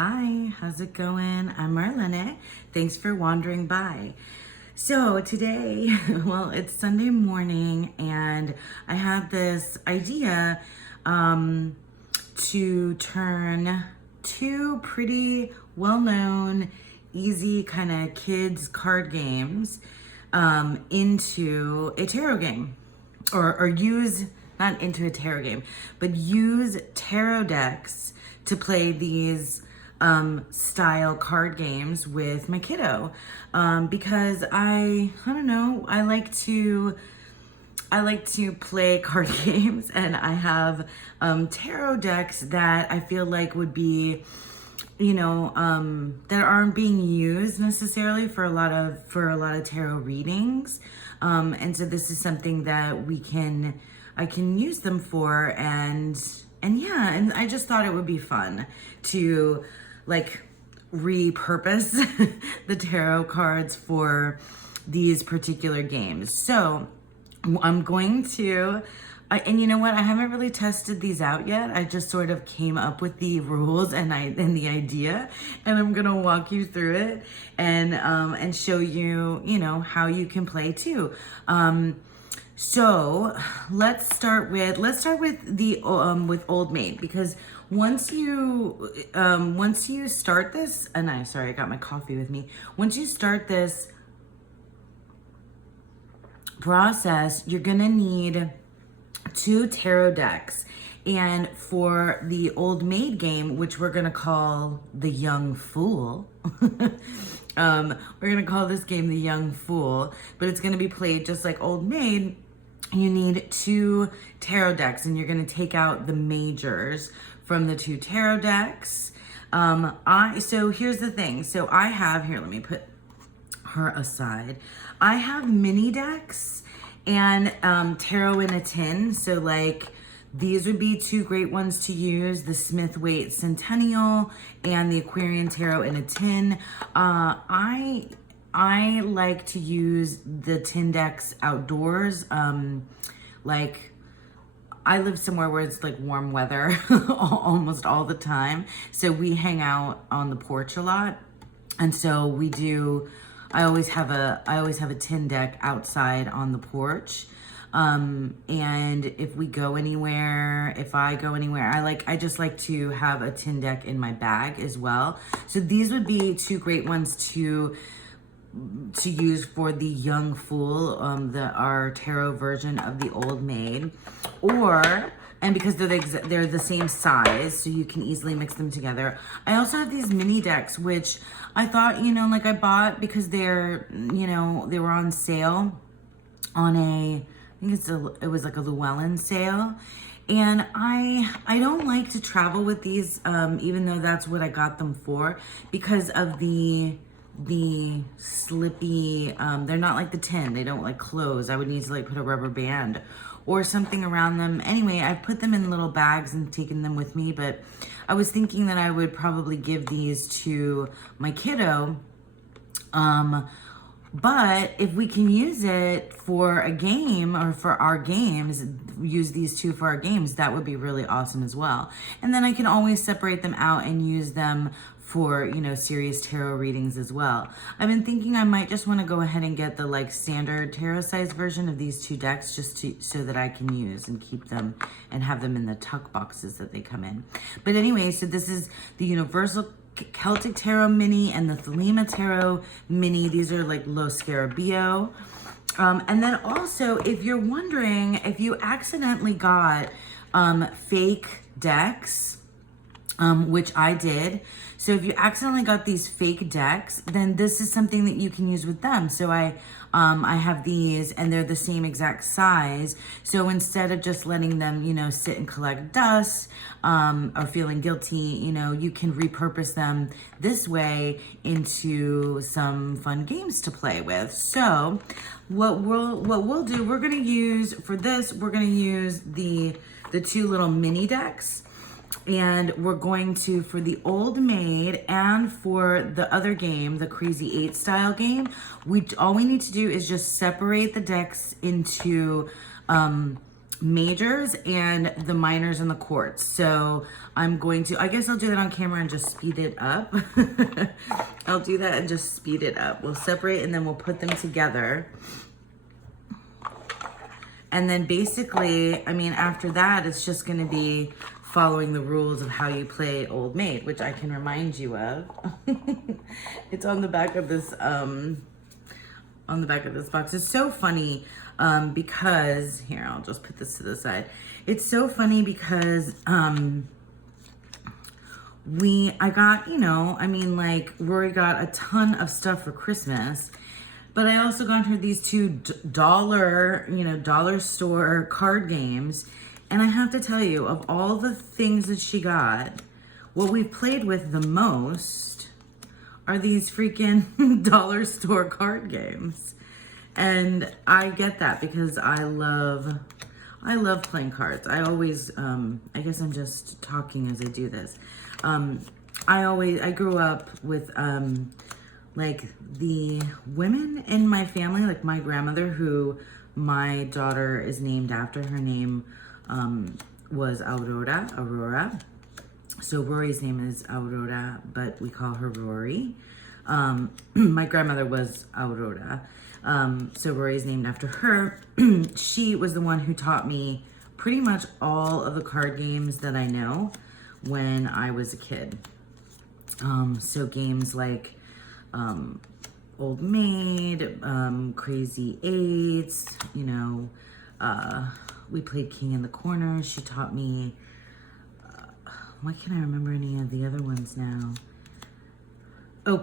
Hi, how's it going? I'm Marlene. Thanks for wandering by. So today, well, it's Sunday morning and I had this idea to turn two pretty well-known, easy kind of kids card games into a tarot game or use, not into a tarot game, but use tarot decks to play these style card games with my kiddo, because I don't know, I like to play card games, and I have tarot decks that I feel like would be, that aren't being used necessarily for a lot of tarot readings, and so this is something that I can use them for, and yeah, and I just thought it would be fun to like repurpose the tarot cards for these particular games. So I'm going to, and you know what? I haven't really tested these out yet. I just sort of came up with the rules and the idea, and I'm gonna walk you through it and show you, how you can play too. So let's start with the with Old Maid, because once you start this, and I got my coffee with me. Once you start this process, you're gonna need two tarot decks. And for the Old Maid game, which we're gonna call the Young Fool, we're gonna call this game the Young Fool, but it's gonna be played just like Old Maid. You need two tarot decks, and you're gonna take out the majors from the two tarot decks. So here's the thing. So I have here, let me put her aside. I have mini decks and tarot in a tin. So like these would be two great ones to use: the Smith Waite Centennial and the Aquarian Tarot in a tin. I like to use the tin decks outdoors. Like I live somewhere where it's like warm weather almost all the time. So we hang out on the porch a lot. And so I always have a tin deck outside on the porch. And if I go anywhere, I just like to have a tin deck in my bag as well. So these would be two great ones to use for the Young Fool, our tarot version of the Old Maid, and because they're the same size, so you can easily mix them together. I also have these mini decks, which I thought, I bought because they were on sale on it was like a Llewellyn sale. And I don't like to travel with these, even though that's what I got them for, because of the slippy, they're not like the tin, they don't like close. I would need to like put a rubber band or something around them. Anyway, I've put them in little bags and taken them with me, but I was thinking that I would probably give these to my kiddo. But if we can use it for a game or for our games, use these two for our games, that would be really awesome as well. And then I can always separate them out and use them for, serious tarot readings as well. I've been thinking I might just want to go ahead and get the like standard tarot size version of these two decks so that I can use and keep them and have them in the tuck boxes that they come in. But anyway, so this is the Universal Celtic Tarot Mini and the Thelema Tarot Mini. These are like Lo Scarabeo. And then also, if you're wondering if you accidentally got fake decks, which I did. So if you accidentally got these fake decks, then this is something that you can use with them. So I have these, and they're the same exact size. So instead of just letting them, sit and collect dust, or feeling guilty, you can repurpose them this way into some fun games to play with. So what we'll do, we're gonna use the two little mini decks. And we're going to, for the Old Maid and for the other game, the Crazy 8 style game, all we need to do is just separate the decks into majors and the minors and the courts. So I'm going to, I guess I'll do that on camera and just speed it up. I'll do that and just speed it up. We'll separate and then we'll put them together. And then basically, I mean, after that, it's just going to be following the rules of how you play Old Maid, which I can remind you of. It's on the back of this, box. It's so funny because, here, I'll just put this to the side. It's so funny because I got, you know, I mean, like, Rory got a ton of stuff for Christmas. But I also got her these $2, dollar store card games. And I have to tell you, of all the things that she got, what we've played with the most are these freaking dollar store card games. And I get that because I love playing cards. I always, I guess I'm just talking as I do this. I grew up with, like the women in my family, like my grandmother, who my daughter is named after. Her name was Aurora. So Rory's name is Aurora, but we call her Rory. My grandmother was Aurora. So Rory's named after her. She was the one who taught me pretty much all of the card games that I know when I was a kid. So games like Old Maid, Crazy Eights, you know, we played King in the Corner. She taught me, why can't I remember any of the other ones now? Oh,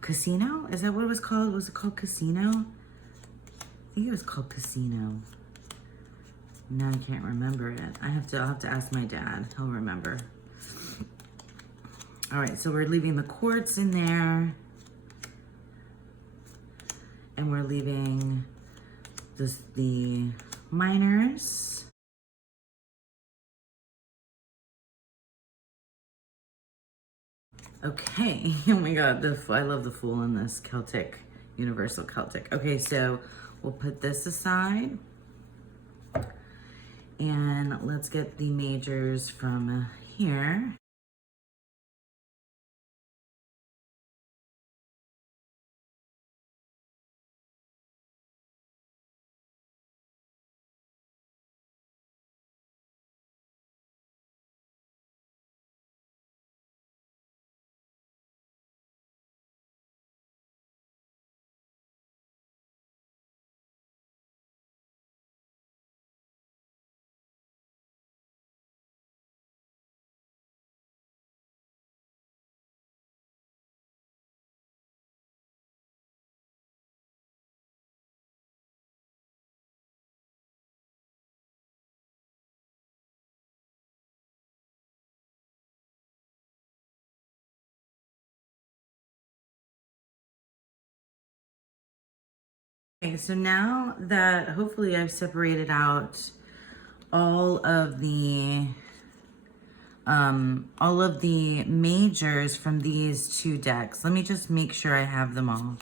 Casino? Is that what it was called? Was it called Casino? I think it was called Casino. No, I can't remember it. I'll have to ask my dad. He'll remember. All right, so we're leaving the courts in there. And we're leaving the minors. Okay, oh my God, I love the Fool in this Celtic, Universal Celtic. Okay, so we'll put this aside. And let's get the majors from here. Okay, so now that hopefully I've separated out all of the majors from these two decks, let me just make sure I have them all.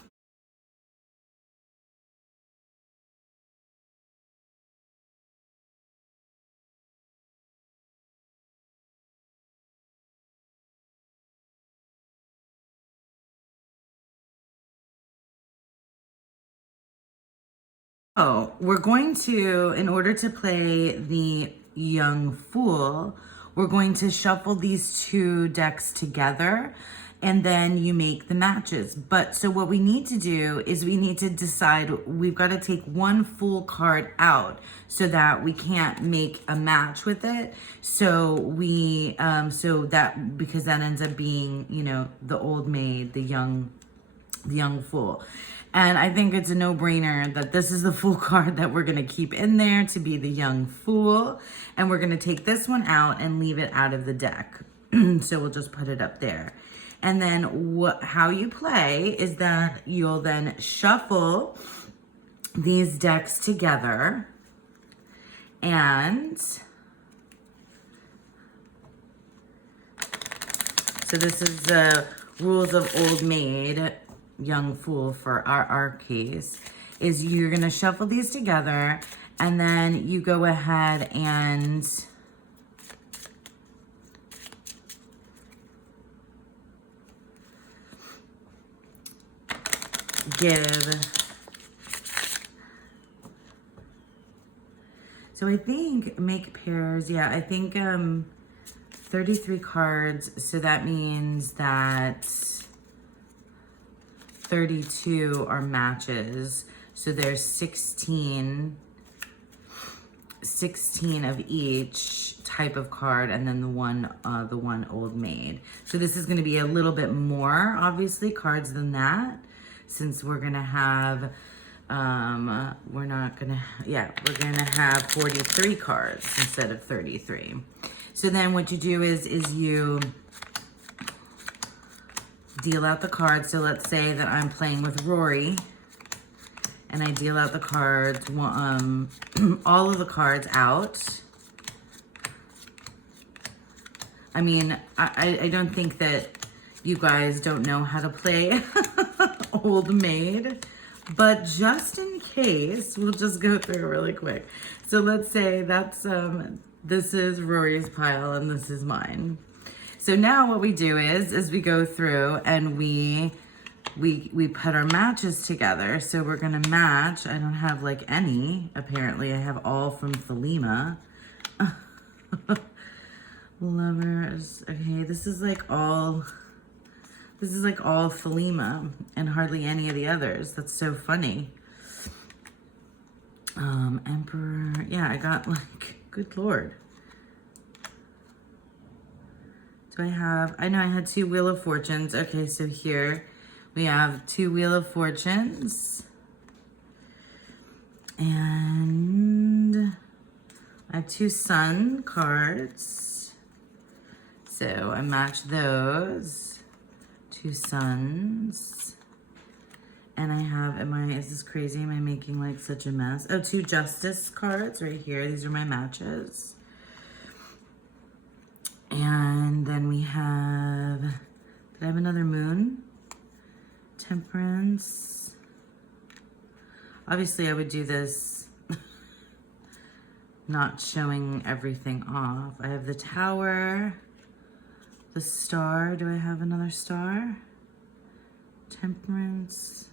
Oh, we're going to, in order to play the Young Fool, we're going to shuffle these two decks together and then you make the matches. But so what we need to do is we need to decide, we've got to take one Fool card out so that we can't make a match with it. So we, because that ends up being, you know, the Old Maid, the Young Fool. And I think it's a no-brainer that this is the Fool card that we're going to keep in there to be the Young Fool. And we're going to take this one out and leave it out of the deck. So we'll just put it up there. And then how you play is that you'll then shuffle these decks together. And so this is the rules of Old Maid. Young Fool for our case is you're gonna shuffle these together And then you go ahead and give, so I think make pairs, yeah, I think 33 cards, so that means that 32 are matches. So there's 16 of each type of card, and then the one Old Maid. So this is gonna be a little bit more, obviously, cards than that, since we're gonna have, we're gonna have 43 cards instead of 33. So then what you do is you deal out the cards. So let's say that I'm playing with Rory, and I deal out the cards, all of the cards out. I mean, I don't think that you guys don't know how to play Old Maid, but just in case, we'll just go through really quick. So let's say that's, this is Rory's pile and this is mine. So now what we do is we go through and we put our matches together. So we're gonna match. I don't have like any, apparently. I have all from Thelema. Lovers. Okay, this is like all Thelema and hardly any of the others. That's so funny. Emperor. Yeah, I got like, good Lord. Do I have, I know I had 2 Wheel of Fortunes. Okay, so here we have 2 Wheel of Fortunes. And I have 2 Sun cards. So I match those. 2 Suns. And I have, is this crazy? Am I making like such a mess? Oh, 2 Justice cards right here. These are my matches. And then we have, did I have another Moon? Temperance. Obviously I would do this not showing everything off. I have the Tower, the Star. Do I have another Star? Temperance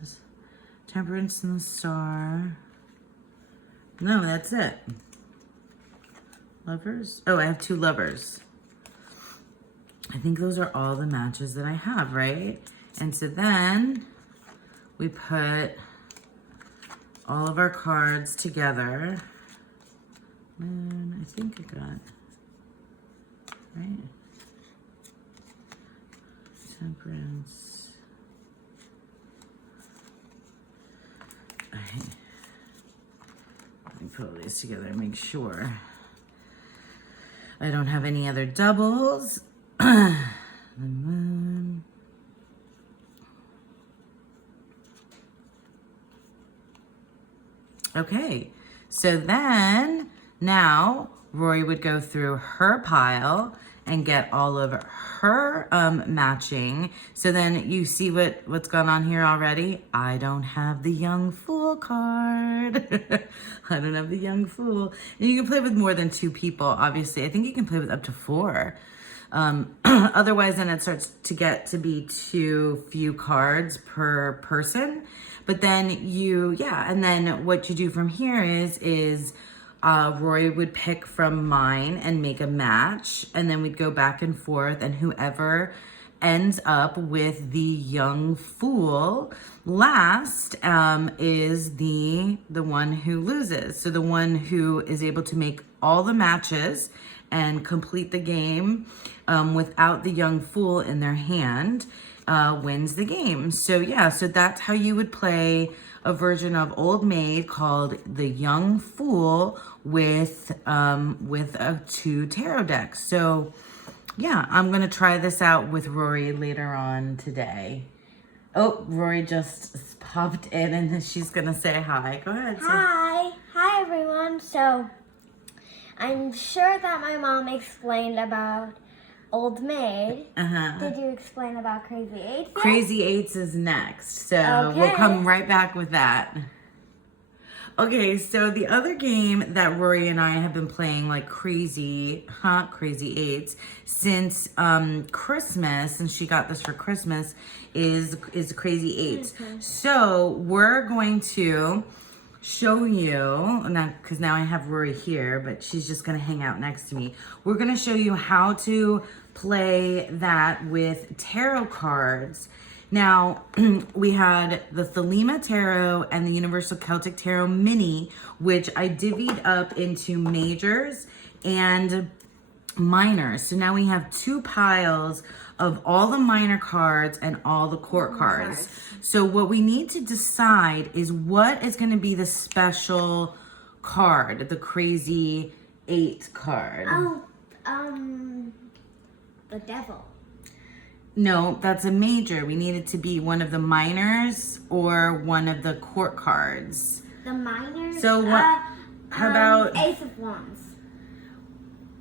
and the Star. No, that's it. Lovers? Oh, I have 2 Lovers. I think those are all the matches that I have, right? And so then we put all of our cards together. And I think I got, right? Temperance. All right. Let me put all these together and make sure I don't have any other doubles. The Moon. Okay, so then now Rory would go through her pile and get all of her matching. So then you see what's gone on here already? I don't have the Young Fool card. I don't have the Young Fool. And you can play with more than 2 people, obviously. I think you can play with up to 4. Otherwise, then it starts to get to be too few cards per person. But then and then what you do from here is Rory would pick from mine and make a match, and then we'd go back and forth, and whoever ends up with the Young Fool last is the one who loses. So the one who is able to make all the matches and complete the game without the Young Fool in their hand wins the game. So yeah, so that's how you would play a version of Old Maid called the Young Fool with 2 tarot decks. So yeah, I'm gonna try this out with Rory later on today. Oh, Rory just popped in and she's gonna say hi. Go ahead. Hi everyone. So I'm sure that my mom explained about Old Maid. Did you explain about Crazy Eights? Crazy Eights is next, so we'll come right back with that. Okay, so the other game that Rory and I have been playing like crazy, crazy eights since Christmas, and she got this for Christmas, is Crazy Eights. So we're going to show you, now because now I have Rory here, but she's just gonna hang out next to me. We're gonna show you how to play that with tarot cards. Now, we had the Thelema Tarot and the Universal Celtic Tarot Mini, which I divvied up into majors and minors. So now we have 2 piles of all the minor cards and all the court cards. So what we need to decide is what is going to be the special card, the Crazy 8 card. The devil. No, that's a major. We need it to be one of the minors or one of the court cards. The minors? So what, how about... Ace of Wands.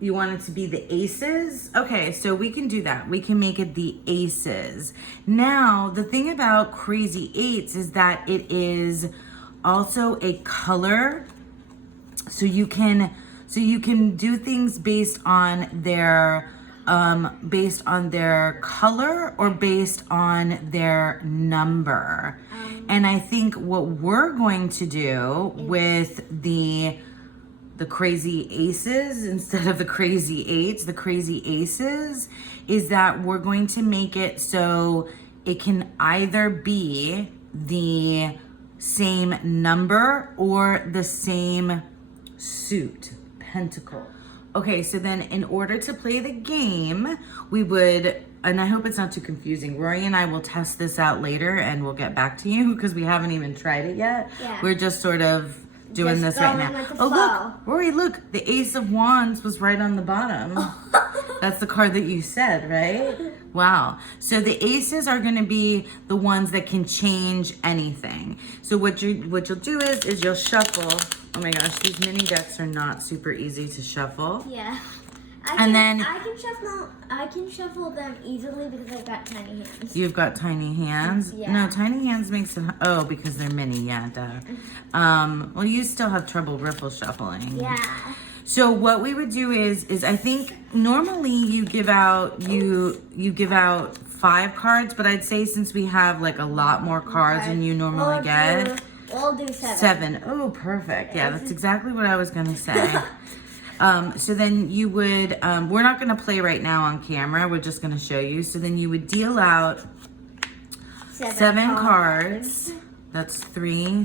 You want it to be the aces? Okay, so we can do that. We can make it the aces. Now, the thing about Crazy Eights is that it is also a color. So you can do things based on their color or based on their number. And I think what we're going to do with the Crazy Aces instead of the Crazy Eights, the Crazy Aces, is that we're going to make it so it can either be the same number or the same suit, pentacle. Okay, so then in order to play the game, we would, and I hope it's not too confusing, Rory and I will test this out later and we'll get back to you because we haven't even tried it yet. Yeah. We're just sort of doing this right now. Oh, look, Rory, look, the Ace of Wands was right on the bottom. That's the card that you said, right? Wow. So the aces are going to be the ones that can change anything. So what you'll do is you'll shuffle. Oh my gosh, these mini decks are not super easy to shuffle. Yeah. I can shuffle them easily because I've got tiny hands. You've got tiny hands? Yeah. No, tiny hands makes it, oh, because they're mini, yeah, duh. Well, you still have trouble riffle shuffling. Yeah. So what we would do is I think normally you give out 5 cards, but I'd say since we have like a lot more cards than you normally get. We'll do 7. 7. Oh, perfect. Yeah, that's exactly what I was gonna say. So then you would, we're not gonna play right now on camera, we're just gonna show you. So then you would deal out 7 cards. That's 3,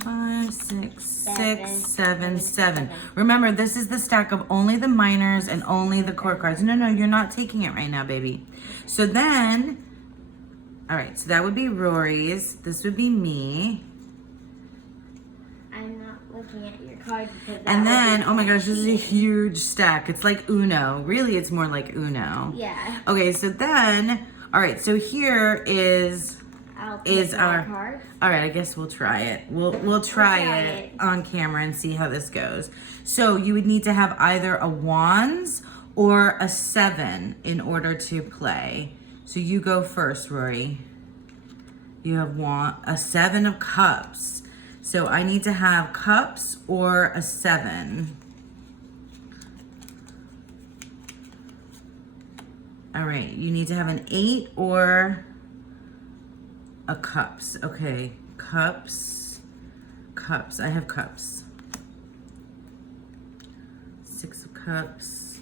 5, 6, 7, 7. Remember, this is the stack of only the minors and only the court cards. No, you're not taking it right now, baby. So then, all right, so that would be Rory's. This would be me. I'm not looking at your card because And then, oh my gosh, this is a huge stack. It's like Uno. Really, it's more like Uno. Yeah. Okay, so then, all right, so here is our card. All right, I guess we'll try it. We'll try it on camera and see how this goes. So you would need to have either a wands or a 7 in order to play. So you go first, Rory. You have a 7 of cups. So I need to have cups or a 7. All right, you need to have an 8 or a cups. Okay, cups. I have cups. 6 of cups.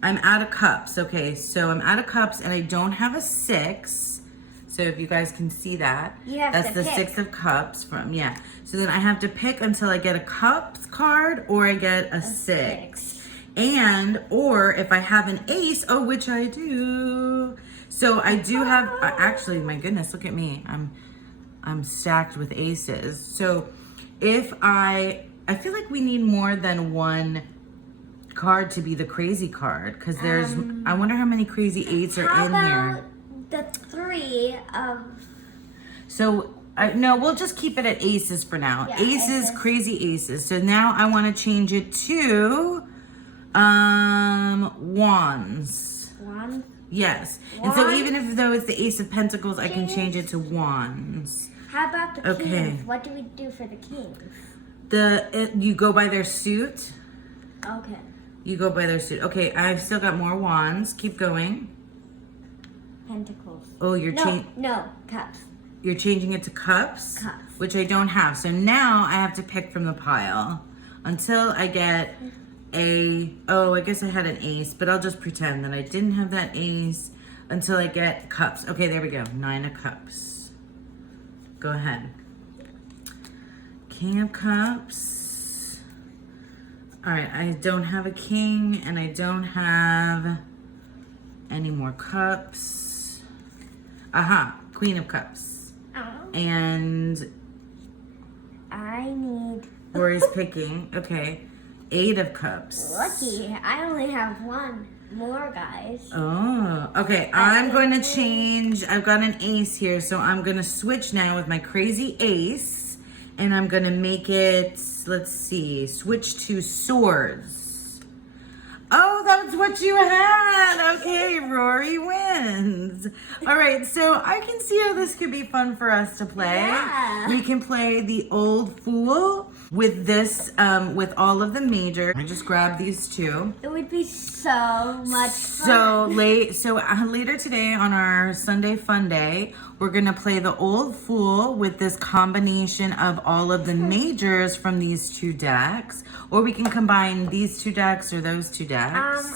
I'm out of cups. Okay, so I'm out of cups and I don't have a 6. So if you guys can see that, that's the 6 of cups from, yeah. So then I have to pick until I get a cups card or I get a 6. And, or if I have an ace, oh, which I do. So I do have, actually, my goodness, look at me. I'm stacked with aces. So if I feel like we need more than one card to be the crazy card because there's, I wonder how many crazy 8s are in here. The 3 of... So, no, we'll just keep it at aces for now. Yeah, aces, crazy aces. So now I want to change it to wands. Wands? Yes. And so even if though it's the Ace of Pentacles, I can change it to wands. How about the Okay. kings? What do we do for the kings? You go by their suit. Okay. You go by their suit. Okay, I've still got more wands. Keep going. Pentacles. Oh, No, cups. you're changing it to cups? Cups. Which I don't have. So now I have to pick from the pile until I get I guess I had an ace, but I'll just pretend that I didn't have that ace until I get cups. Okay, there we go. 9 of cups. Go ahead. King of cups. All right, I don't have a king and I don't have any more cups. Aha, Queen of cups. Oh. And I need... Rory's picking. Okay. 8 of cups. Lucky. I only have one more, guys. Oh, okay. I'm going to change. I've got an ace here, so I'm going to switch now with my crazy ace. And I'm going to make it, let's see, switch to swords. Oh, that's what you had. Okay, Rory wins. All right, so I can see how this could be fun for us to play. Yeah. We can play the Old Fool with this, with all of the major. I just grab these two. It would be so much fun. Later today on our Sunday Fun Day, we're gonna play the Old Fool with this combination of all of the majors from these two decks, or we can combine these two decks or those two decks.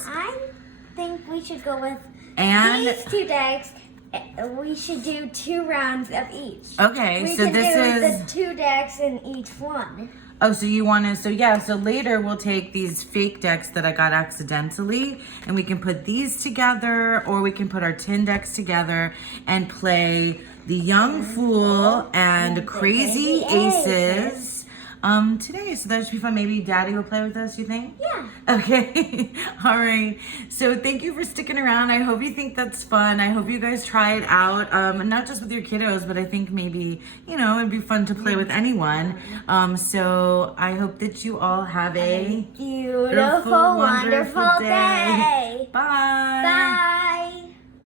I think we should go with And- these two decks. We should do 2 rounds of each. Okay, We so can this do is. the 2 decks in each one. Oh, so you want to, so later we'll take these fake decks that I got accidentally and we can put these together, or we can put our tin decks together and play the Young Fool and the Crazy Crazy Aces today. So that should be fun. Maybe Daddy will play with us, you think? Yeah. Okay. All right. So thank you for sticking around. I hope you think that's fun. I hope you guys try it out. Not just with your kiddos, but I think maybe, it'd be fun to play with anyone. So I hope that you all have a Beautiful, wonderful day.